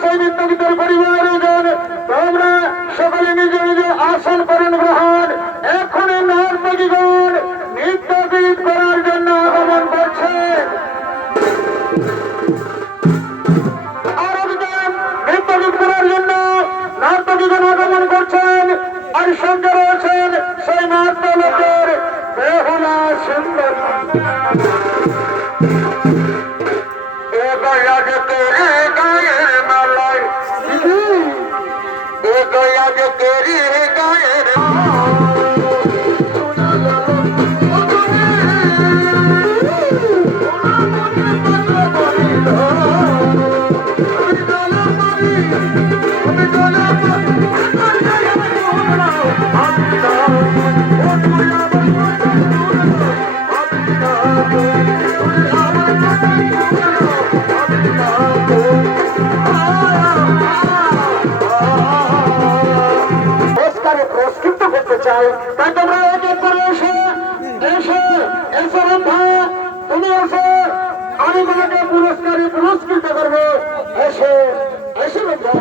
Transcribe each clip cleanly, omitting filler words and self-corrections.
সেই নিত্যগীতের পরিবারজন তোমরা সকলে নিজ নিজ আসন করেন গ্রহণ। এখনই নর্তকীগণ নিত্যগীত করার জন্য আগমন করছেন। নিত্যগীত করার জন্য নর্তকীগণ আগমন করছেন। আর সঙ্গে রয়েছেন সেই নাট্য লোকের বেহুলা সুন্দর চাই। তাই তোমরা এক এক করে এসে এসে এসে বন্ধা তুমি এসে আমি তোমাকে পুরস্কারে পুরস্কৃত করবো। এসে এসে বন্ধা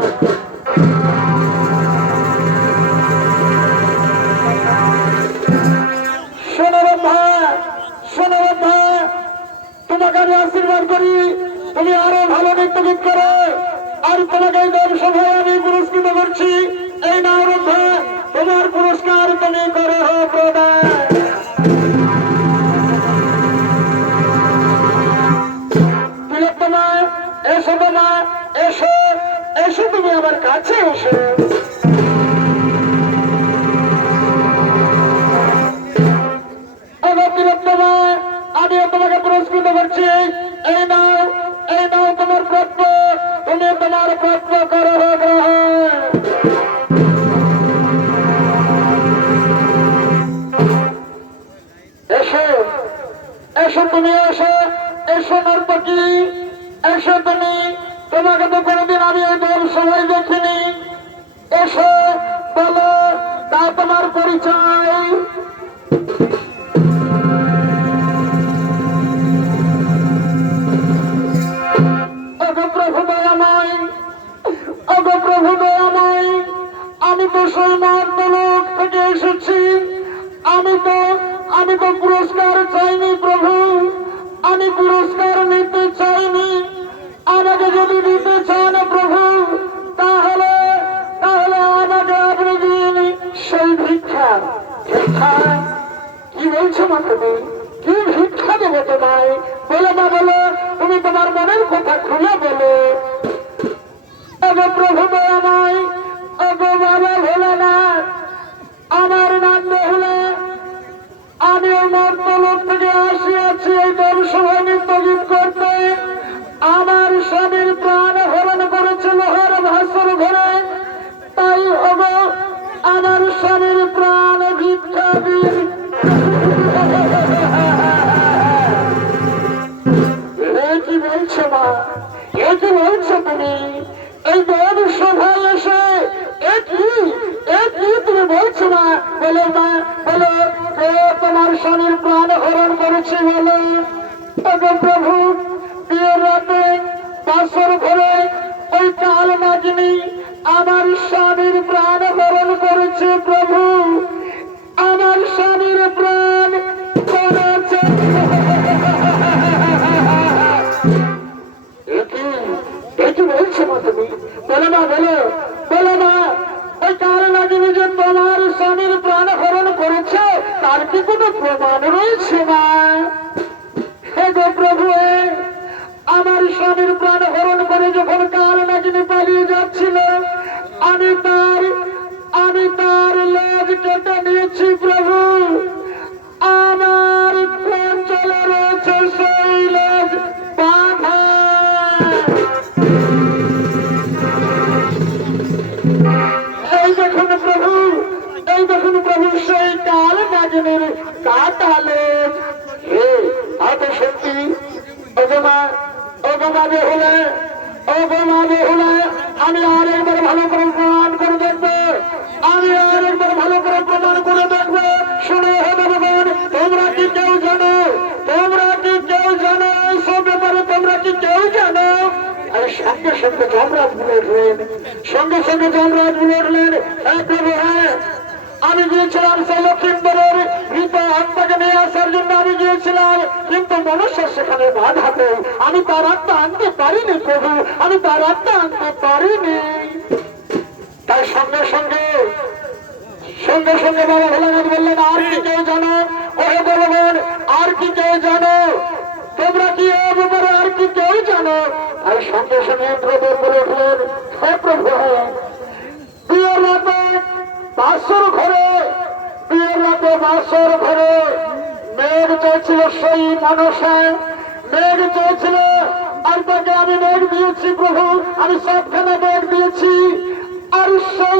শোনো বন্ধা, শোনো বন্ধা, তোমাকে আমি আশীর্বাদ করি তুমি আরো ভালো নৃত্যগীত করো। আর তোমাকে এই দল সভায় আমি পুরস্কৃত করছি। এই নাও বন্ধা তোমার পুরস্কার তুমি করে হোক প্রদান। তিলোত্তমা এসো বাবা, এসো এসো তুমি আমার কাছে এসো। তিলোত্তমা আমিও তোমাকে পুরস্কৃত করছি। এই নাও তোমার প্রাপ্য, তুমি তোমার প্রাপ্য করো গ্রহণ। এসো এসো তুমি এসো, এসো নর্তকী এসো তুমি। তোমাকে তো কোনোদিন আমি এই দল সবাই দেখিনি। এসো বলো তা তোমার পরিচয়। আমি তো সৌমান্য লোক থেকে এসেছি। আমি তো পুরস্কার চাইনি প্রভু, আমি পুরস্কার নিতে চাইনি। আমাকে যদি দিতে চান প্রভু তাহলে আমাকে আপনি দিন সেই ভিক্ষা। কি বলছো মা তুমি? কি ভিক্ষা দেবো তোমায়? বলো মা বলো, তুমি তোমার মনের কথা খুলে বলো। প্রভু দয়াময়, ওগো বাবা ভোলানাথ, আমার নাম বেহুলা। আমি মর্তলোক থেকে আসিয়াছি এই দর্শনে নৃত্যগীত করতে। আমার স্বামীর প্রাণ হরণ করেছে লোহার ভাসর ঘরে। তাই ওগো আমার স্বামীর প্রাণ ভিক্ষা দিন। কি বলছো মা? এ কি বলছো তুমি? এই দল সভায় এসে তুমি বলছো না? বলো মা বলো, কে তোমার স্বামীর প্রাণ হরণ করেছে বলো। প্রভু বিয়ের রাতে বাসর ঘরে ওই কাল নাগিনী আমার স্বামীর প্রাণ হরণ করেছে প্রভু। আমার স্বামীর প্রাণ করেছে। কি বলছো মা তুমি? বলো না বলো, বলো না ওই কাল নাগিনী যে তোমার স্বামীর প্রাণ হরণ করেছে তার কি কোনো প্রমাণ রয়েছে না? হে গো প্রভু, আমার স্বামীর প্রাণ হরণ করে যখন কাল নাগিনী পালিয়ে যাচ্ছিল আমি তার লেজ কেটে নিয়েছি প্রভু। আমার চলে রয়েছে সেই লেজ বাঁধা। এই দেখুন প্রভু সেই কাল নাগিনীর কাটা লেজ। হে এত সত্যি ওগমা বেহুলা, আমি আর একবার ভালো করে প্রমাণ করে দেখবো। শুনে হবে ভগবান, তোমরা কি কেউ জানো? এইসব ব্যাপারে তোমরা কি কেউ জানো? সঙ্গে সঙ্গে যমরাজ বলে উঠলেন, সঙ্গে সঙ্গে যমরাজ বলে উঠলেন, প্রভু হ্যাঁ আমি গিয়েছিলাম সেই লক্ষিন্দরের মৃত আত্মাকে নিয়ে আসার জন্য আমি গিয়েছিলাম, কিন্তু মনুষ্য সেখানে বাধা দেয়, আমি তার আত্মা আনতে পারিনি প্রভু, আমি তার আত্মা আনতে পারিনি। তাই সঙ্গে সঙ্গে সঙ্গে সঙ্গে বাবা ভোলানাথ বললেন, আর কি কেউ জানো ওহে বলবেন, আর কি কেউ জানো তোমরা কি এ ব্যাপারে আর কি কেউ জানো? আর সঙ্গে সঙ্গে ইন্দ্রদেব বলে উঠলেন, হে প্রভু বিয়ের রাতে বাসর ঘরে, বিয়ের রাতে বাসর ঘরে মেঘ চলছিল, সেই মানুষের মেঘ চলছিল, আর তাকে আমি মেঘ দিয়েছি প্রভু, আমি সবখানে মেঘ দিয়েছি, আর সেই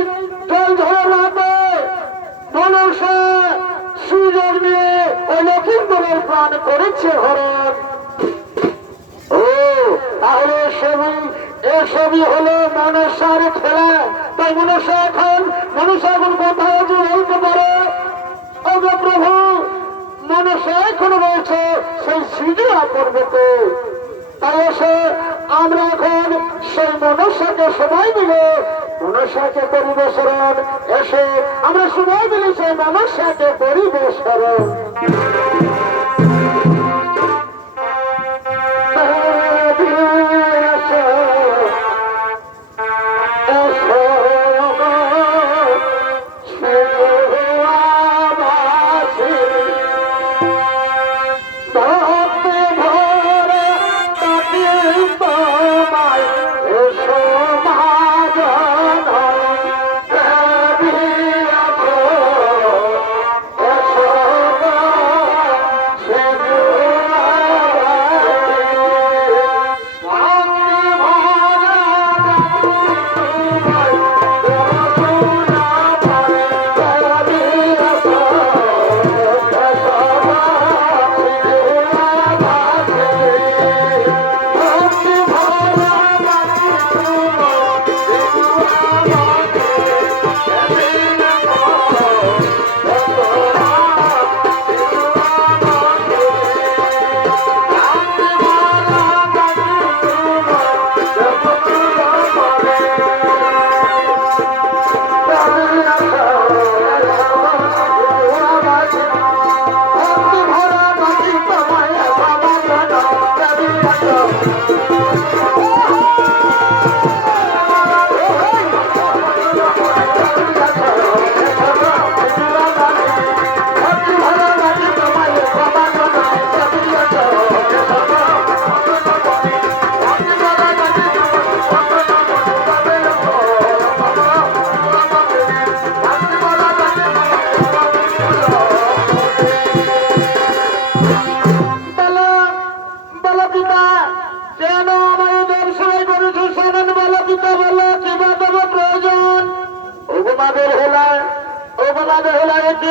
জল ধরে রাতে মানুষ সুযোগ নিয়ে ওই লক্ষিন্দরের প্রাণ করেছে হরণ। ও তাহলে এসবই হলো মনসার খেলা। তাই মনসা এখন কোথায় যে বলতে পারে, ও প্রভু মনসা এখন বলছে সেই সিজা পর্বতে। তাই এসে আমরা এখন সেই মনসাকে সবাই মিলে মনসাকে পরিবেশন, এসে আমরা সবাই মিলে সেই মনসাকে পরিবেশন।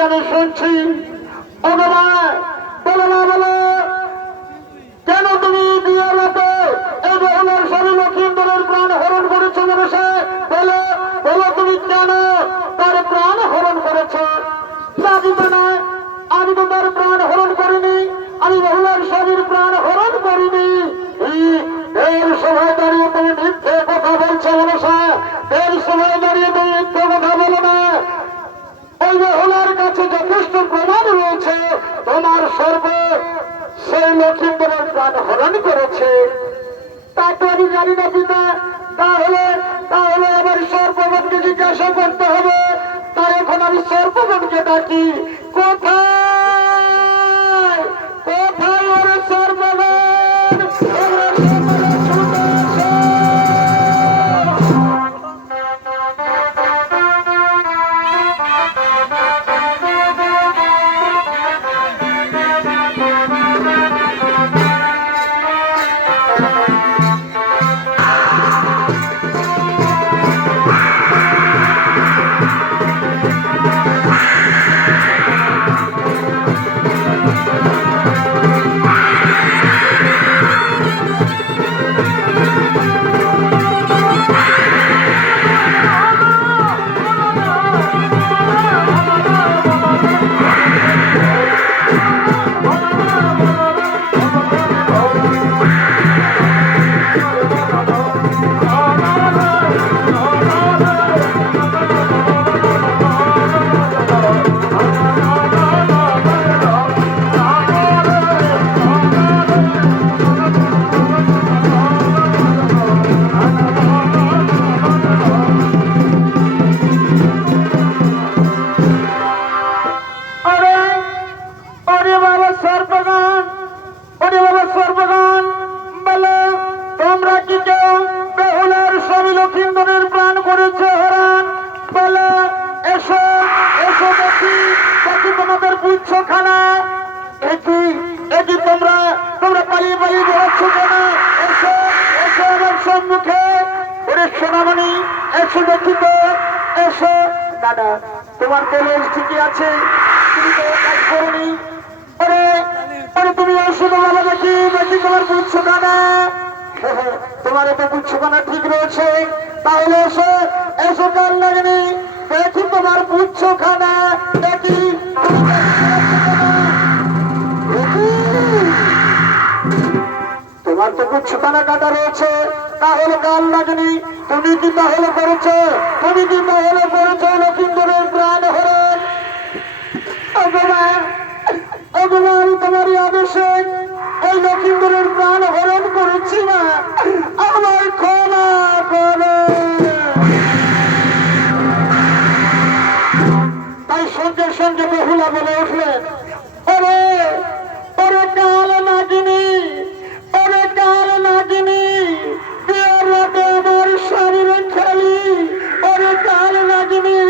আমি শুনছি কেন তুমি বিয়ের রাতে এই বেহুলার স্বামী লক্ষিন্দরের প্রাণ হরণ করেছো? মানুষে বলো বলো তুমি কেন তার প্রাণ হরণ করেছো? আমি তো তার প্রাণ হরণ করিনি, আমি বেহুলার স্বামীর প্রাণ হরণ করিনি। এর সভায় দাঁড়িয়ে তুমি মিথ্যে কথা বলছো মানুষা, এর সভায় দাঁড়িয়ে তুমি মিথ্যে কথা বলো না। ওই বেহুলার কাছে যথেষ্ট প্রমাণ রয়েছে তোমার সর্ব সেই লক্ষিন্দরের প্রাণ হরণ করেছে। তা তো আমি জানি না পিতা, তাহলে আবার সর্বগণকে জিজ্ঞাসা করতে হবে। তাই এখন আমি সর্বগণকে ডাকি, কোথায় কোথায় ওর সর্বগণ? তোমাদের পুচ্ছ খানা। একই একই তোমরা তোমরা পালিয়ে পালিয়ে বেরোচ্ছ কেন? এসো এসো আমার সম্মুখে। ওরে সোনামণি এসো দেখি তো, এসো। দাদা তোমার কলেজ ঠিকই আছে, তুমি তো কাজ করনি। ওরে ওরে তুমি এসো তো বাবা, দেখি দেখি তোমার পুচ্ছ খানা। তোমার তো পুচ্ছ খানা ঠিক রয়েছে, তাহলে এসো এসো কাল লাগেনি, দেখি তোমার পুচ্ছ খানা। দেখি তোমার তো পুচ্ছ খানা কাটা রয়েছে, তাহলে কাল লাগেনি। তুমি কি তাহলে করেছো? তুমি কি তাহলে করেছো লক্ষিন্দরের প্রাণ হরণ? আমি তোমারই আদেশে ওই লক্ষিন্দরের প্রাণ হরণ করেছি না, আমার ক্ষমা করো। তাই সঙ্গে সঙ্গে বেহুলা বলে উঠলেন, ওরে ওরে কাল নাগিনী, ওরে কাল নাগিনী, রাতে আমার শরীরে খেলি। ওরে কাল নাগিনী,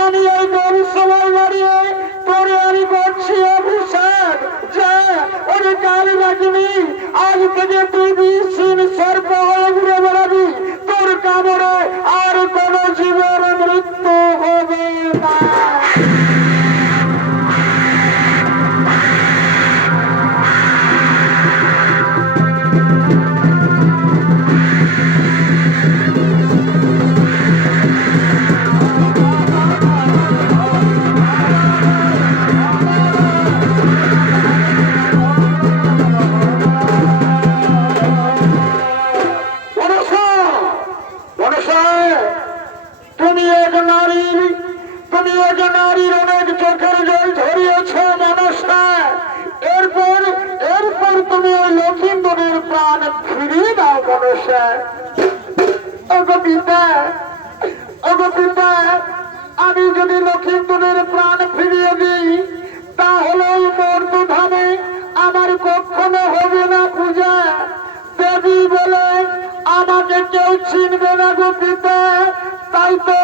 আমি এই দল সময় বাড়িয়ে তোরে আমি করছি অভিশাপ। যা ওরে কাল নাগিনী, আজ থেকে তুই বিশ্বীন সর্প হয়ে ঘুরে বেড়াবি, তোর কামড়ে আর কোন জীবের মৃত্যু হবে না। তুমি এক নারীর অনেক চোখের জল ঝরিয়েছ মনসা। এরপর এরপর তুমি ওই লক্ষিন্দরের প্রাণ ফিরিয়ে দাও মনসা। ওগো পিতা, ওগো পিতা, আমি যদি লক্ষিন্দরের প্রাণ ফিরিয়ে দিই, তাহলে ওই মর্তধামে আমার কখনো হবে না পূজা। দেবী বলে আমাকে কেউ চিনবে না গো পিতা। তাই তো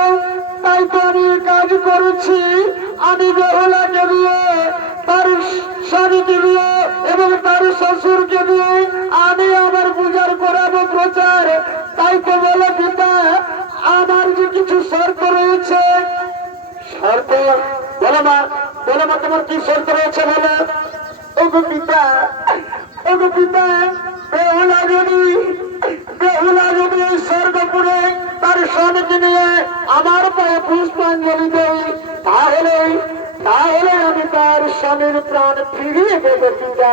আমি কাজ করেছি। আমি বেহুলাকে দিয়ে, তার স্বামীকে দিয়ে এবং তার শ্বশুরকে দিয়ে আমি আমার পূজার করাবো প্রচার। তাই তো বলে পিতা, আমার যে কিছু শর্ত রয়েছে। শর্ত বলো মা, বলো মা, তোমার কি শর্ত রয়েছে বলো। ওগো পিতা, ওগো পিতা, বেহুলা যদি এই স্বর্গপুরে তার স্বামীকে নিয়ে আমার পায়ে পুষ্পাঞ্জলি দেই, তাহলে আমি তার স্বামীর প্রাণ ফিরিয়ে দেবো পিতা।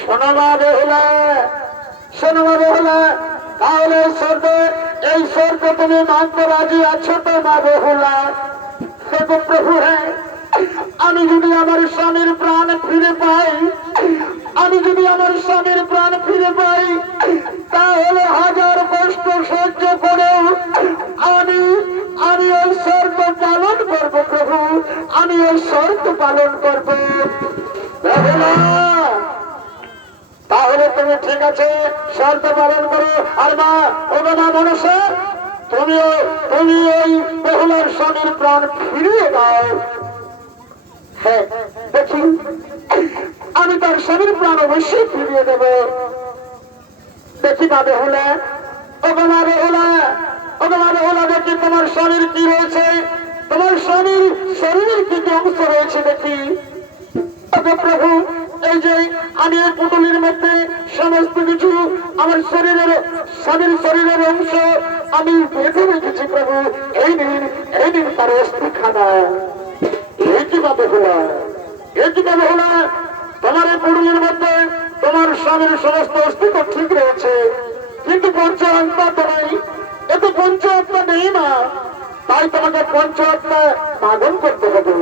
শোনো মা বেহুলা, শোনো মা বেহুলা, তাহলে এই স্বর্গ তুমি মানতে রাজি আছো তো মা বেহুলা? প্রভু, হ্যাঁ, আমি যদি আমার স্বামীর প্রাণ ফিরে পাই, আমি যদি আমার স্বামীর প্রাণ ফিরে পাই, তাহলে হাজার কষ্ট সহ্য করেও আমি ওই শর্ত পালন করব প্রভু, আমি ওই শর্ত পালন করব। তাহলে তুমি ঠিক আছে, শর্ত পালন করো। আর মা, ও মা মনসা, তুমি ওই বেহুলার স্বামীর প্রাণ ফিরিয়ে দাও। হ্যাঁ দেখি, আমি তার স্বামীর প্রাণ অবশ্যই ফিরিয়ে দেব। দেখি মা বেহুলা, ওগো মা বেহুলা, ওগো মা বেহুলা, দেখি তোমার স্বামীর কি রয়েছে, তোমার স্বামীর শরীরের কি কি অংশ রয়েছে দেখি। ওগো প্রভু, এই যে আমি এই পুতুলির মধ্যে সমস্ত কিছু আমার স্বামীর শরীরের অংশ আমি বেঁধে রেখেছি প্রভু। এই নিন তার অস্থি খানা। এই কি মা বেহুলা, এই কি মা বেহুলা, তোমার এই পুতুলির মধ্যে তোমার স্বামীর সমস্ত অস্তিত্ব ঠিক রয়েছে, কিন্তু পঞ্চ আত্মা তো নাই। এত পঞ্চ আত্মা নেই না, তাই তোমাকে পঞ্চ আত্মা পালন করতে হবে।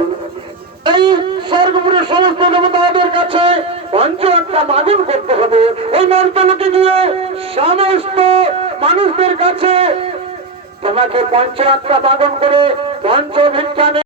এই স্বর্গপুরের সমস্ত দেবতাদের কাছে পঞ্চ আত্মা মাগন করতে হবে। এই মর্তলোকে গিয়ে সমস্ত মানুষদের কাছে তোমাকে পঞ্চ আত্মা মাগন করে পঞ্চ ভিক্ষা